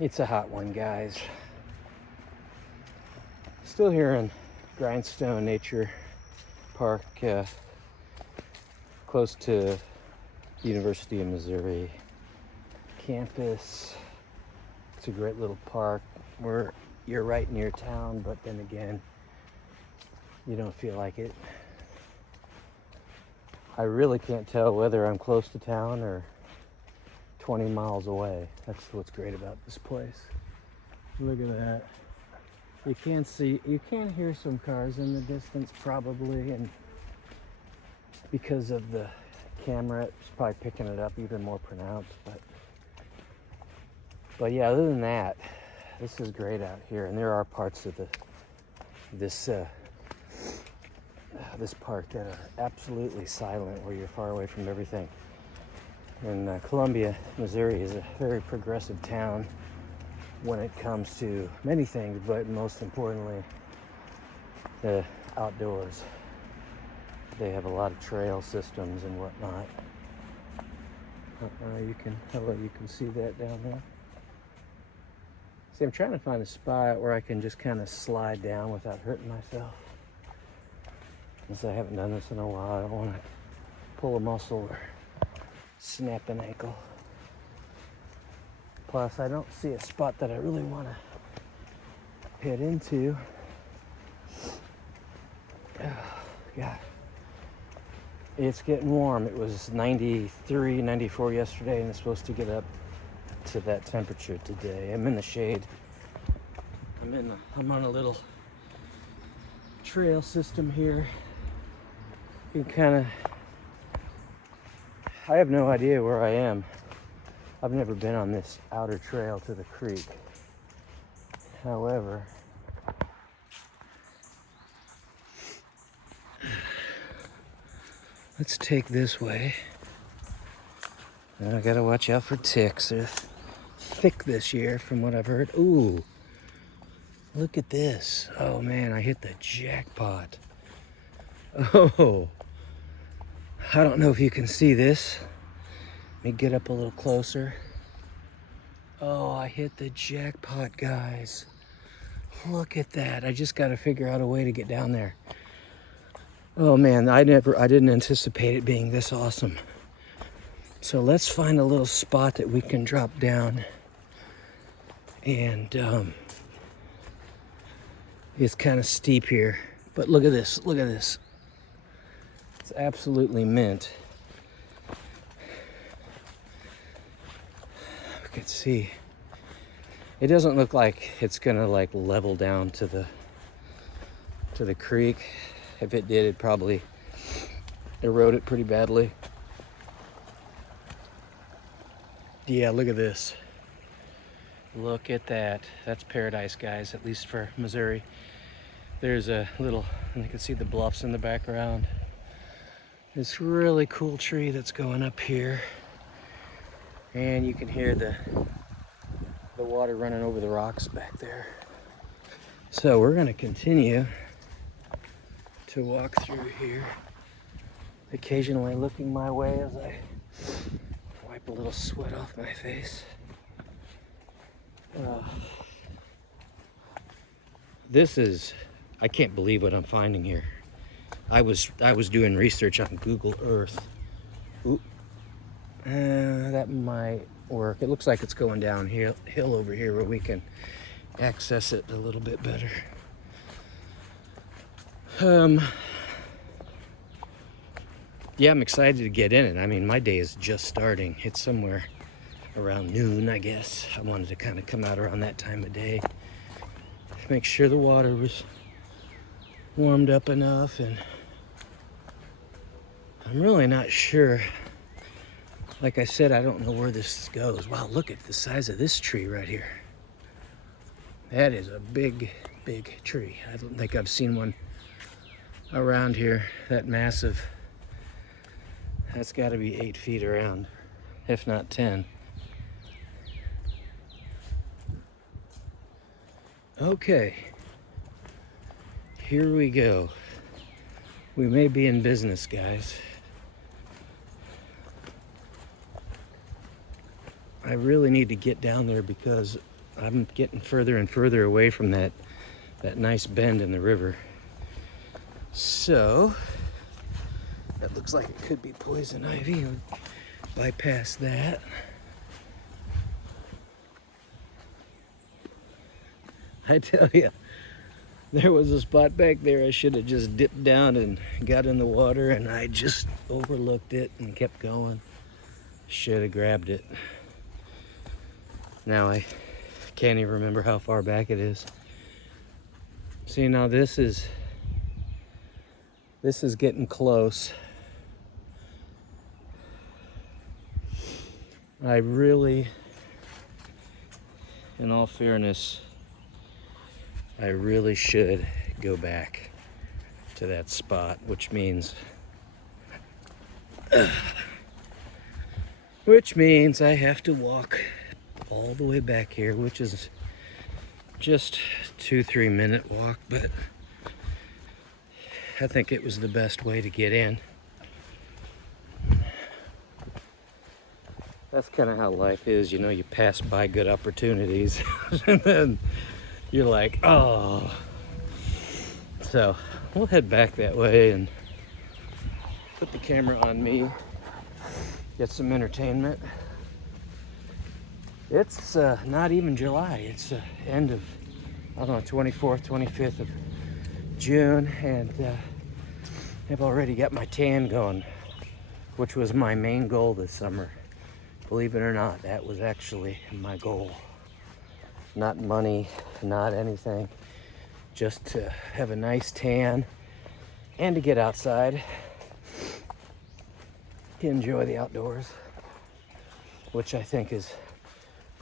It's a hot one, guys. Still here in Grindstone Nature Park, close to University of Missouri campus. It's a great little park where you're right near town, but then again, you don't feel like it. I really can't tell whether I'm close to town or 20 miles away. That's what's great about this place. Look at that. You can hear some cars in the distance probably, and because of the camera, it's probably picking it up even more pronounced, but yeah, other than that, this is great out here. And there are parts of this park that are absolutely silent, where you're far away from everything. And Columbia, Missouri is a very progressive town when it comes to many things, but most importantly, the outdoors. They have a lot of trail systems and whatnot. You can see that down there. See, I'm trying to find a spot where I can just kind of slide down without hurting myself. Since I haven't done this in a while, I don't want to pull a muscle or snap an ankle. Plus, I don't see a spot that I really want to head into. God. It's getting warm. It was 93, 94 yesterday, and it's supposed to get up to that temperature today. I'm in the shade. I'm on a little trail system here. You can I have no idea where I am. I've never been on this outer trail to the creek. However, let's take this way. I gotta watch out for ticks. They're thick this year from what I've heard. Ooh, look at this. Oh man, I hit the jackpot. Oh, I don't know if you can see this. Let me get up a little closer. Oh, I hit the jackpot, guys. Look at that. I just gotta figure out a way to get down there. Oh man, I didn't anticipate it being this awesome. So let's find a little spot that we can drop down. And it's kind of steep here, but look at this, look at this. It's absolutely mint. We can see. It doesn't look like it's gonna like level down to the creek. If it did, it'd probably erode it pretty badly. Yeah, look at this. Look at that. That's paradise, guys, at least for Missouri. There's a little, and you can see the bluffs in the background. This really cool tree that's going up here. And you can hear the water running over the rocks back there. So we're gonna continue to walk through here, occasionally looking my way as I wipe a little sweat off my face. This is, I can't believe what I'm finding here. I was doing research on Google Earth. Ooh, that might work. It looks like it's going downhill over here where we can access it a little bit better. Yeah, I'm excited to get in it. I mean, my day is just starting. It's somewhere around noon, I guess. I wanted to kind of come out around that time of day, make sure the water was warmed up enough, and I'm really not sure. Like I said, I don't know where this goes. Wow, look at the size of this tree right here. That is a big, big tree. I don't think I've seen one around here that massive. That's got to be 8 feet around, if not 10. Okay, here we go. We may be in business, guys. I really need to get down there because I'm getting further and further away from that nice bend in the river. So that looks like it could be poison ivy. Bypass that. I tell you, there was a spot back there I should have just dipped down and got in the water, and I just overlooked it and kept going. Should have grabbed it. Now I can't even remember how far back it is. See, now this is getting close. I really, in all fairness, I really should go back to that spot, which means I have to walk all the way back here, which is just 2-3 minute walk, but I think it was the best way to get in. That's kind of how life is, you know, you pass by good opportunities and then you're like, oh. So we'll head back that way and put the camera on me, get some entertainment. It's not even July, it's end of, I don't know, 24th, 25th of June, and I've already got my tan going, which was my main goal this summer. Believe it or not, that was actually my goal. Not money, not anything, just to have a nice tan and to get outside, to enjoy the outdoors, which I think is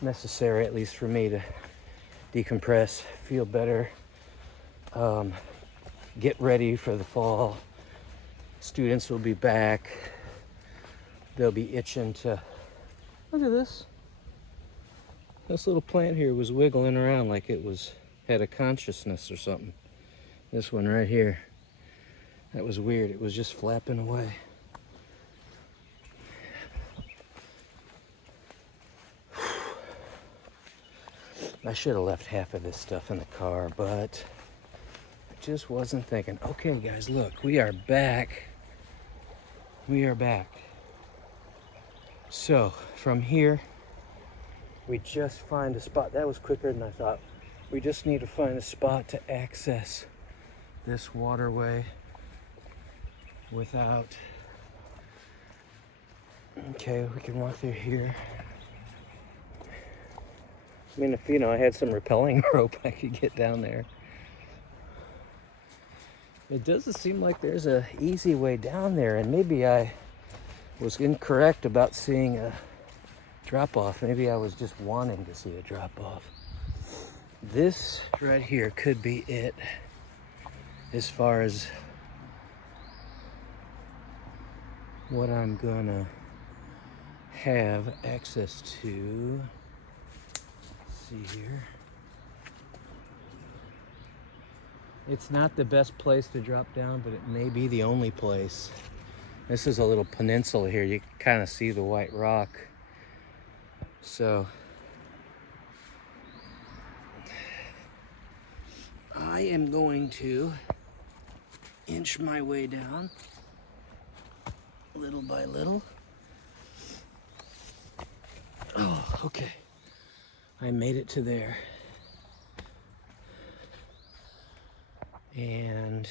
necessary, at least for me, to decompress, feel better, get ready for the fall. Students will be back. They'll be itching to, look at this. This little plant here was wiggling around like it had a consciousness or something. This one right here, that was weird. It was just flapping away. I should have left half of this stuff in the car, but I just wasn't thinking. Okay, guys, look, we are back. We are back. So from here, we just find a spot. That was quicker than I thought. We just need to find a spot to access this waterway without. Okay, we can walk through here. I mean, if, you know, I had some rappelling rope, I could get down there. It doesn't seem like there's an easy way down there, and maybe I was incorrect about seeing a drop-off. Maybe I was just wanting to see a drop-off. This right here could be it as far as what I'm gonna have access to. See here. It's not the best place to drop down, but it may be the only place. This is a little peninsula here. You can kind of see the white rock. So I am going to inch my way down little by little. Oh, okay. I made it to there. And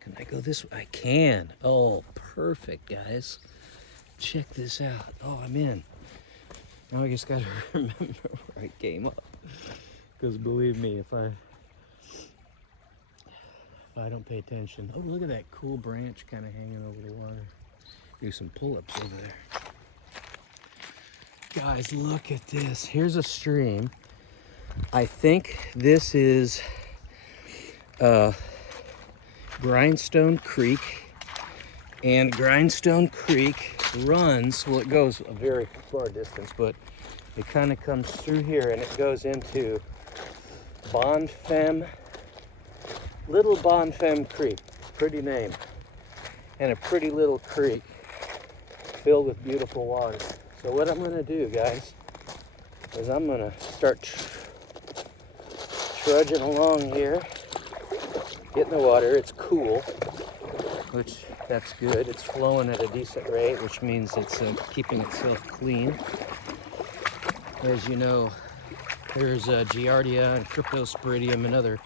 can I go this way? I can. Oh, perfect, guys. Check this out. Oh, I'm in. Now I just gotta remember where I came up. Because believe me, if I don't pay attention. Oh, look at that cool branch kind of hanging over the water. Do some pull-ups over there. Guys, look at this. Here's a stream. I think this is Grindstone Creek. And Grindstone Creek runs, well, it goes a very far distance, but it kind of comes through here and it goes into Bonne Femme, Little Bonne Femme Creek. Pretty name. And a pretty little creek filled with beautiful water. So what I'm gonna do, guys, is I'm gonna start trudging along here, get in the water. It's cool, which that's good. It's flowing at a decent rate, which means it's keeping itself clean. As you know, there's Giardia and Cryptosporidium and other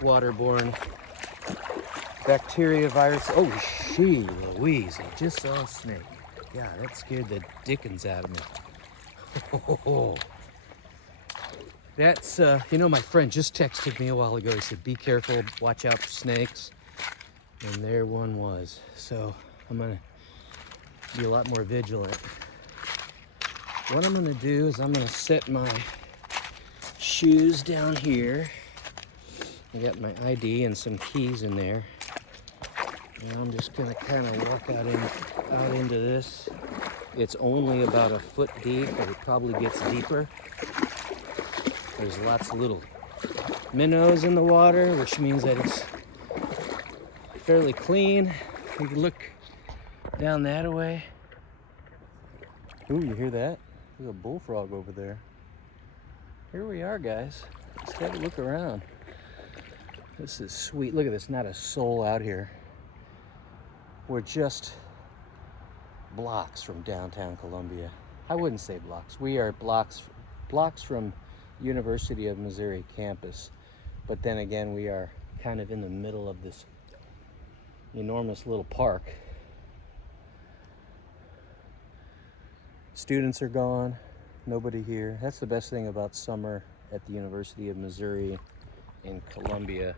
waterborne bacteria, virus. Oh, she Louise, I just saw a snake. Yeah, that scared the dickens out of me. Oh, that's, you know, my friend just texted me a while ago. He said, be careful, watch out for snakes. And there one was. So I'm gonna be a lot more vigilant. What I'm gonna do is I'm gonna set my shoes down here. I got my ID and some keys in there. And I'm just gonna kind of walk out into this. It's only about a foot deep, but it probably gets deeper. There's lots of little minnows in the water, which means that it's fairly clean. You can look down that way. Ooh, you hear that? There's a bullfrog over there. Here we are, guys. Let's have a look around. This is sweet. Look at this, not a soul out here. We're just blocks from downtown Columbia. I wouldn't say blocks. We are blocks from University of Missouri campus. But then again, we are kind of in the middle of this enormous little park. Students are gone, nobody here. That's the best thing about summer at the University of Missouri in Columbia,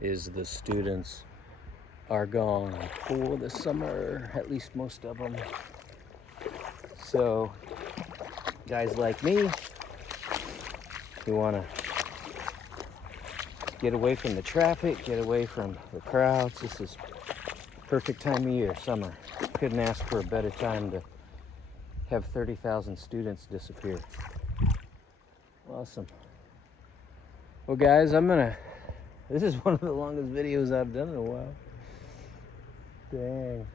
is the students are gone for the summer, at least most of them. So guys like me who want to get away from the traffic, get away from the crowds, this is perfect time of year, summer. Couldn't ask for a better time to have 30,000 students disappear. Awesome. Well guys, this is one of the longest videos I've done in a while. Dang.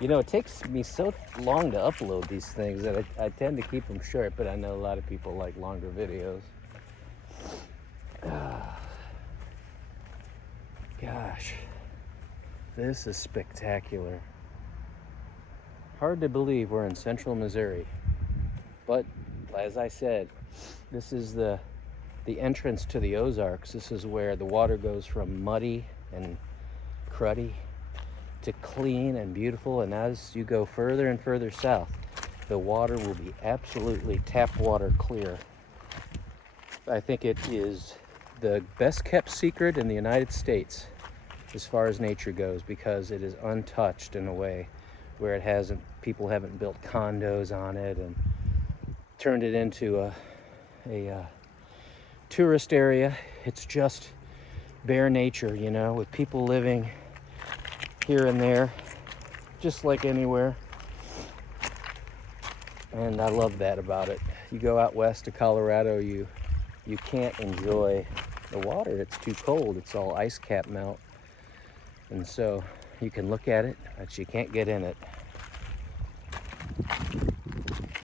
You know, it takes me so long to upload these things that I tend to keep them short, but I know a lot of people like longer videos. Gosh, this is spectacular. Hard to believe we're in central Missouri, but as I said, this is the entrance to the Ozarks. This is where the water goes from muddy and cruddy to clean and beautiful, and as you go further and further south, the water will be absolutely tap water clear. I think it is the best kept secret in the United States as far as nature goes, because it is untouched in a way where people haven't built condos on it and turned it into a tourist area. It's just bare nature, you know, with people living here and there, just like anywhere. And I love that about it. You go out west to Colorado, you can't enjoy the water. It's too cold. It's all ice cap melt. And so you can look at it, but you can't get in it.